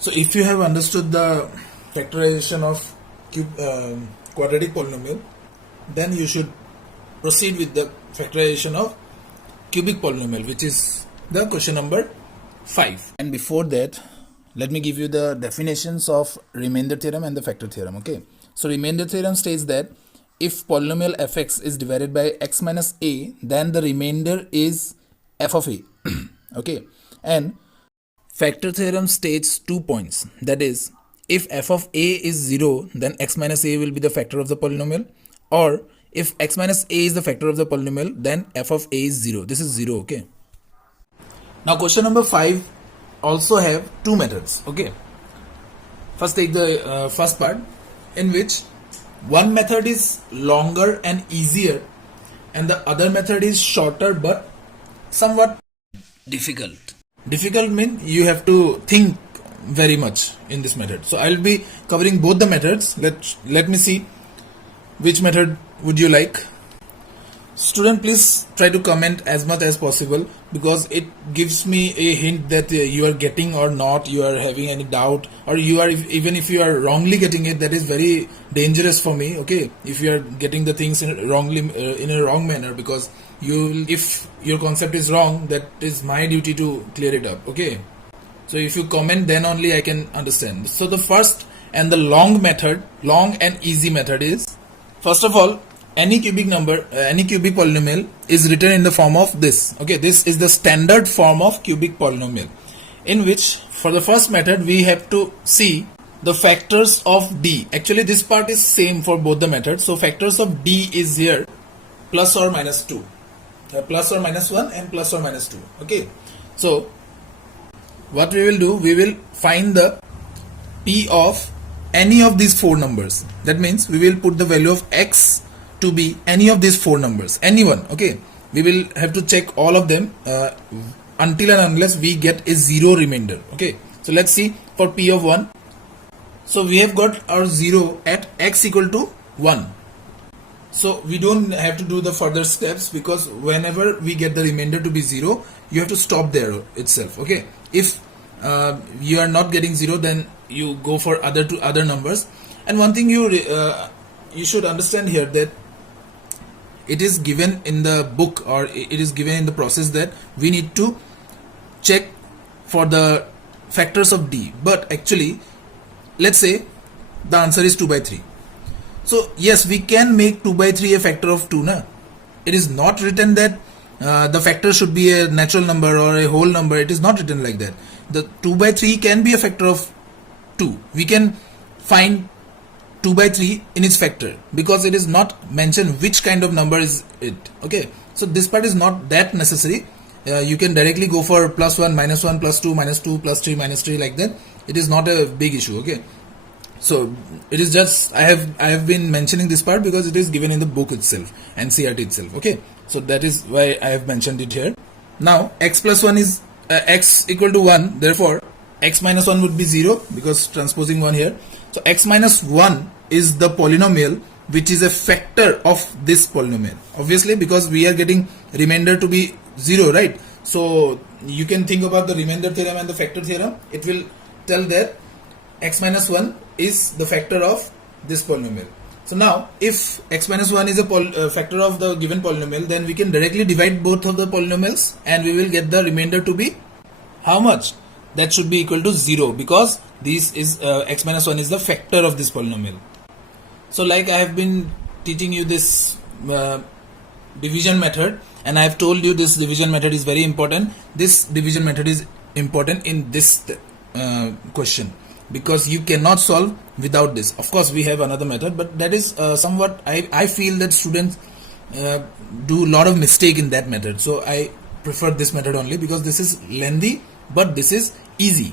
So if you have understood the factorization of quadratic polynomial, then you should proceed with the factorization of cubic polynomial, which is the question number 5. And before that, let me give you the definitions of remainder theorem and the factor theorem. Okay, so remainder theorem states that if polynomial fx is divided by x minus a, then the remainder is f of a. Okay, and factor theorem states 2 points, that is, if f of a is 0, then x minus a will be the factor of the polynomial, or if x minus a is the factor of the polynomial, then f of a is 0. This is 0. Okay, now question number 5 also have 2 methods. Okay, first take the first part, in which one method is longer and easier and the other method is shorter but somewhat difficult. Difficult means you have to think very much in this method. So I'll be covering both the methods. Let me see which method would you like. Student, please try to comment as much as possible, because it gives me a hint that you are getting or not, you are having any doubt, or you are, even if you are wrongly getting it, that is very dangerous for me. Okay, if you are getting the things in a wrong manner, because if your concept is wrong, that is my duty to clear it up. Okay, so if you comment, then only I can understand. So the first and the long and easy method is, first of all, any cubic polynomial is written in the form of this. Okay, this is the standard form of cubic polynomial, in which for the first method we have to see the factors of d. Actually this part is same for both the methods. So factors of d is here plus or minus 2, plus or minus 1 and plus or minus 2. Okay, so what we will do, we will find the p of any of these 4 numbers. That means we will put the value of x to be any of these 4 numbers, anyone. Okay, we will have to check all of them until and unless we get a 0 remainder. Okay, so let's see for p of 1. So we have got our 0 at x equal to 1. So we don't have to do the further steps, because whenever we get the remainder to be 0, you have to stop there itself. Okay, if you are not getting 0, then you go for other numbers. And one thing you should understand here, that it is given in the book, or it is given in the process, that we need to check for the factors of d. But actually, let's say the answer is 2 by 3. So yes, we can make 2 by 3 a factor of 2. Na? It is not written that the factor should be a natural number or a whole number. It is not written like that. The 2 by 3 can be a factor of 2. We can find 2 by 3 in its factor, because it is not mentioned which kind of number is it. Okay, so this part is not that necessary. You can directly go for plus 1, minus 1, plus 2, minus 2, plus 3, minus 3, like that. It is not a big issue. Okay, so it is just I have been mentioning this part because it is given in the book itself, NCERT itself. Okay, so that is why I have mentioned it here. Now x plus 1 is x equal to 1, therefore x minus 1 would be 0, because transposing 1 here. So x minus 1 is the polynomial which is a factor of this polynomial, obviously, because we are getting remainder to be 0, right? So you can think about the remainder theorem and the factor theorem. It will tell that x minus 1 is the factor of this polynomial. So now if x minus 1 is a factor of the given polynomial, then we can directly divide both of the polynomials and we will get the remainder to be how much? That should be equal to 0, because this is x minus 1 is the factor of this polynomial. So like I have been teaching you this division method, and I have told you this division method is very important. This division method is important in this question, because you cannot solve without this. Of course we have another method, but that is somewhat, I feel that students do a lot of mistake in that method. So I prefer this method only, because this is lengthy but this is easy.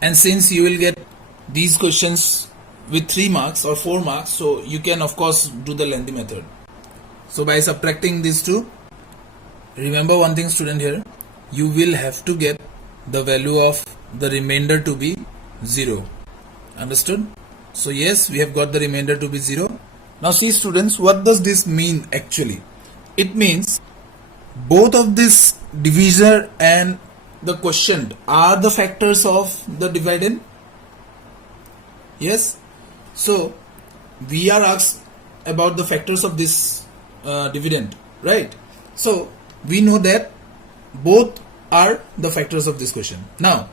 And since you will get these questions with 3 marks or 4 marks, so you can of course do the lengthy method. So by subtracting these two, remember one thing, student, here you will have to get the value of the remainder to be 0. Understood? So yes, we have got the remainder to be 0. Now see students, what does this mean actually? It means both of this divisor and the quotient are the factors of the dividend? Yes. So we are asked about the factors of this dividend, right? So we know that both are the factors of this question. Now,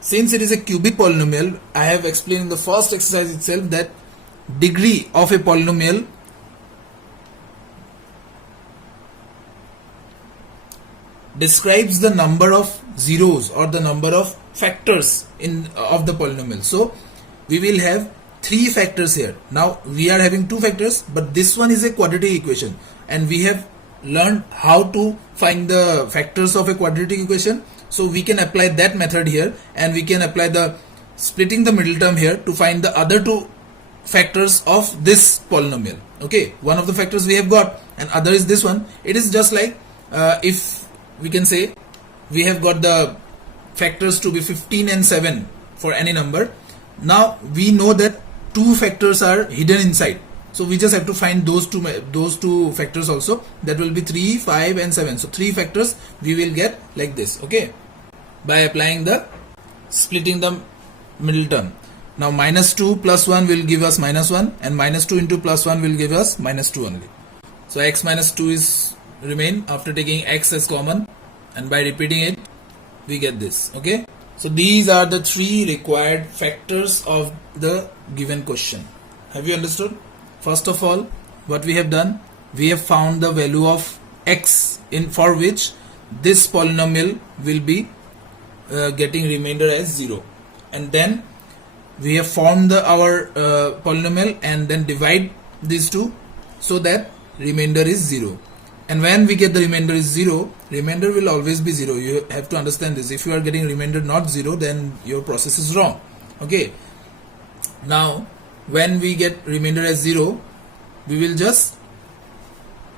since it is a cubic polynomial, I have explained in the first exercise itself that degree of a polynomial describes the number of zeros or the number of factors of the polynomial. So we will have 3 factors here. Now we are having 2 factors, but this one is a quadratic equation, and we have learned how to find the factors of a quadratic equation. So we can apply that method here, and we can apply the splitting the middle term here to find the other 2 factors of this polynomial. Okay, one of the factors we have got and other is this one. It is just like if we can say we have got the factors to be 15 and 7 for any number. Now we know that 2 factors are hidden inside, so we just have to find those two factors also. That will be 3, 5 and 7. So 3 factors we will get like this, okay, by applying the splitting the middle term. Now minus 2 plus 1 will give us minus 1, and minus 2 into plus 1 will give us minus 2 only. So x minus 2 is remain after taking x as common, and by repeating it we get this, okay. So these are the 3 required factors of the given question. Have you understood? First of all, what we have done, we have found the value of x for which this polynomial will be getting remainder as 0, and then we have formed our polynomial and then divide these two so that remainder is 0. And when we get the remainder is 0, remainder will always be 0. You have to understand this. If you are getting remainder not 0, then your process is wrong. Okay. Now, when we get remainder as 0, we will just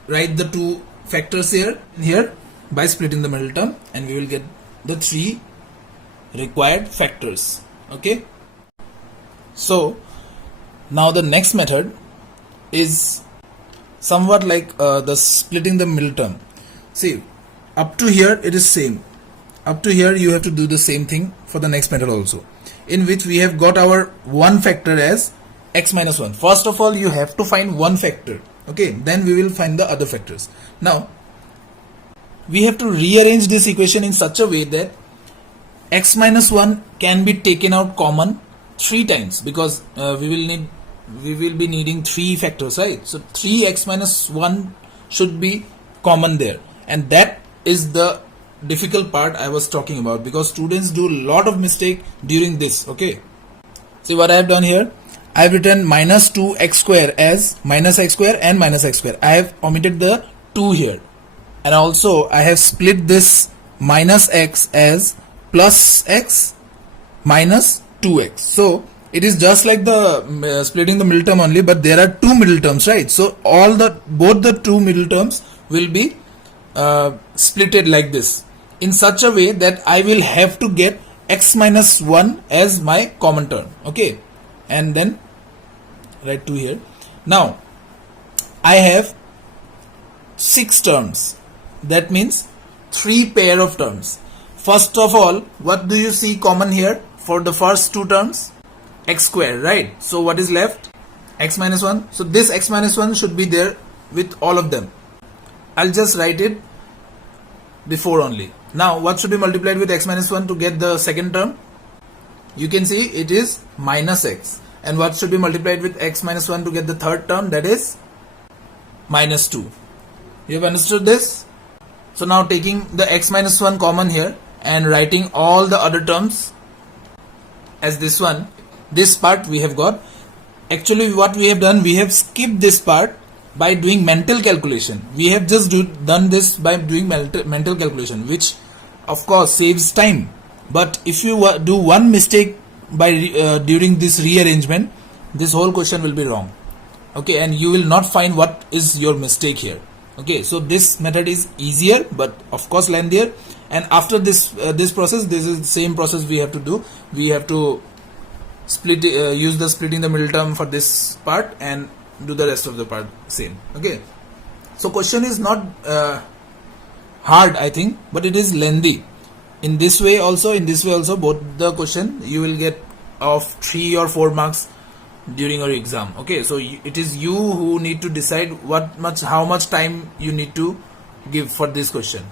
write the 2 factors here by splitting the middle term, and we will get the 3 required factors. Okay. So, now the next method is somewhat like the splitting the middle term. See, up to here it is same. Up to here you have to do the same thing for the next method also, in which we have got our one factor as x minus 1. First of all, you have to find one factor, okay, then we will find the other factors. Now we have to rearrange this equation in such a way that x minus 1 can be taken out common 3 times, because we will be needing 3 factors, right? So 3x minus 1 should be common there, and that is the difficult part I was talking about, because students do a lot of mistake during this. Okay, see what I have done here. I have written minus 2x square as minus x square and minus x square. I have omitted the 2 here, and also I have split this minus x as plus x minus 2x. So it is just like the splitting the middle term only, but there are 2 middle terms, right? So both the 2 middle terms will be splitted like this, in such a way that I will have to get x minus 1 as my common term, okay, and then write 2 here. Now I have 6 terms, that means 3 pair of terms. First of all, what do you see common here for the first 2 terms? X square, right? So what is left? X minus 1. So this x minus 1 should be there with all of them. I'll just write it before only. Now what should be multiplied with x minus 1 to get the second term? You can see it is minus x. And what should be multiplied with x minus 1 to get the third term? That is minus 2. You have understood this? So now taking the x minus 1 common here and writing all the other terms as this one, this part we have got. Actually what we have done, we have skipped this part by doing mental calculation. We have just done this by doing mental calculation, which of course saves time. But if you do one mistake by during this rearrangement, this whole question will be wrong, okay, and you will not find what is your mistake here. Okay, so this method is easier but of course lengthier, and after this process, this is the same process we have to do. We have to split use the splitting the middle term for this part and do the rest of the part same. Okay, so question is not hard, I think, but it is lengthy. in this way also, both the question you will get of 3 or 4 marks during your exam. Okay, so it is you who need to decide how much time you need to give for this question.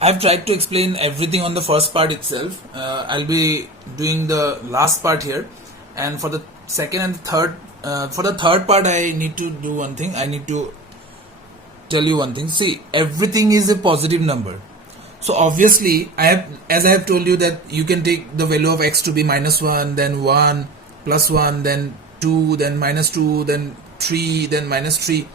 I've tried to explain everything on the first part itself. I'll be doing the last part here, and for the second and third, for the third part I need to do one thing. I need to tell you one thing. See, everything is a positive number. So obviously, as I have told you that you can take the value of x to be -1, then 1, plus 1, then 2, then -2, then 3, then -3.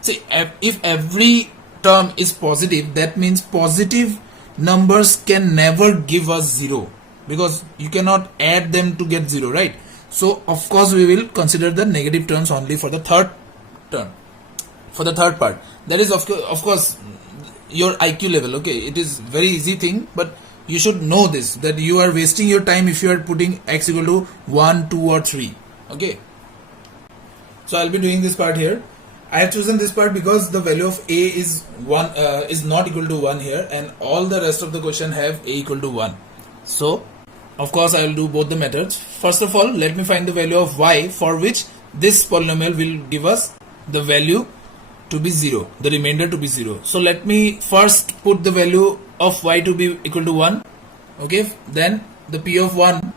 See, if every term is positive, that means positive numbers can never give us 0, because you cannot add them to get 0, right? So of course we will consider the negative terms only for the third term, for the third part. That is of course your IQ level. Okay, it is very easy thing, but you should know this, that you are wasting your time if you are putting x equal to 1, 2 or 3. Okay, so I'll be doing this part here. I have chosen this part because the value of a is 1, is not equal to 1 here, and all the rest of the question have a equal to 1. So of course I will do both the methods. First of all, let me find the value of y for which this polynomial will give us the value to be 0, the remainder to be 0. So let me first put the value of y to be equal to 1. Okay, then the p of 1,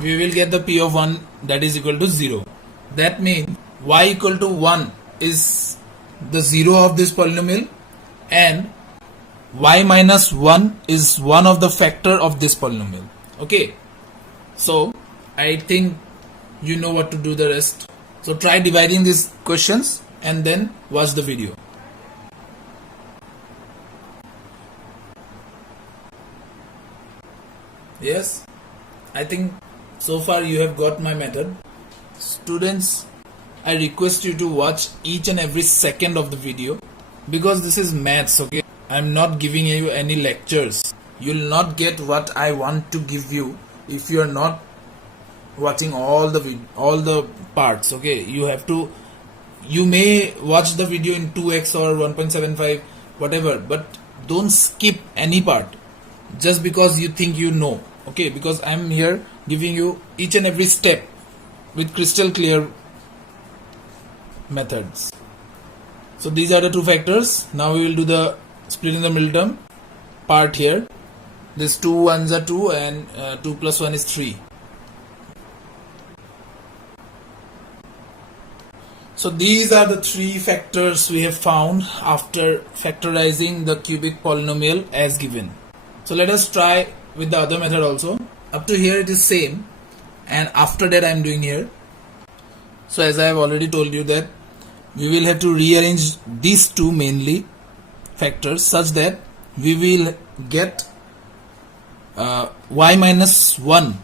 we will get the p of 1 that is equal to 0. That means y equal to 1 is the 0 of this polynomial, and y minus 1 is one of the factor of this polynomial. Okay, so I think you know what to do the rest. So try dividing these questions and then watch the video. Yes, I think so far you have got my method. Students, I request you to watch each and every second of the video, because this is maths. Okay, I'm not giving you any lectures. You'll not get what I want to give you if you are not watching all the parts. Okay, you may watch the video in 2x or 1.75 whatever, but don't skip any part just because you think you know. Okay, because I'm here giving you each and every step with crystal clear methods. So these are the two factors. Now we will do the splitting the middle term part here. This 2 ones are 2 and 2 plus 1 is 3. So these are the 3 factors we have found after factorizing the cubic polynomial as given. So let us try with the other method also. Up to here it is same, and after that I am doing here. So as I have already told you that we will have to rearrange these two mainly factors such that we will get y minus 1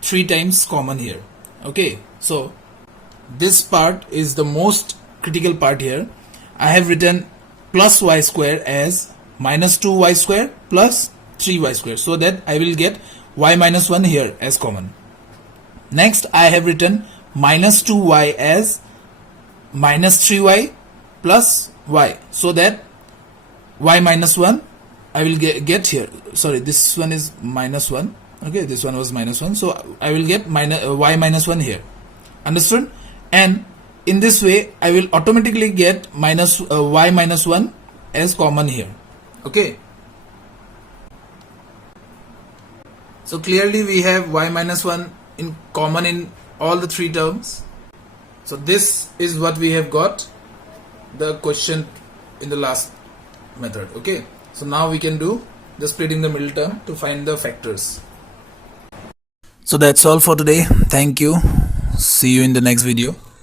3 times common here. Okay, so this part is the most critical part here. I have written plus y square as minus 2y square plus 3y square, so that I will get y minus 1 here as common. Next I have written minus 2y as minus 3y plus y, so that y minus 1 I will get here. Sorry, this one is minus 1. Okay, this one was minus 1, so I will get y minus 1 here. Understood? And in this way I will automatically get y minus 1 as common here. Okay, so clearly we have y minus 1 in common in all the 3 terms. So this is what we have got the question in the last method. Okay, so now we can do the splitting the middle term to find the factors. So that's all for today. Thank you. See you in the next video.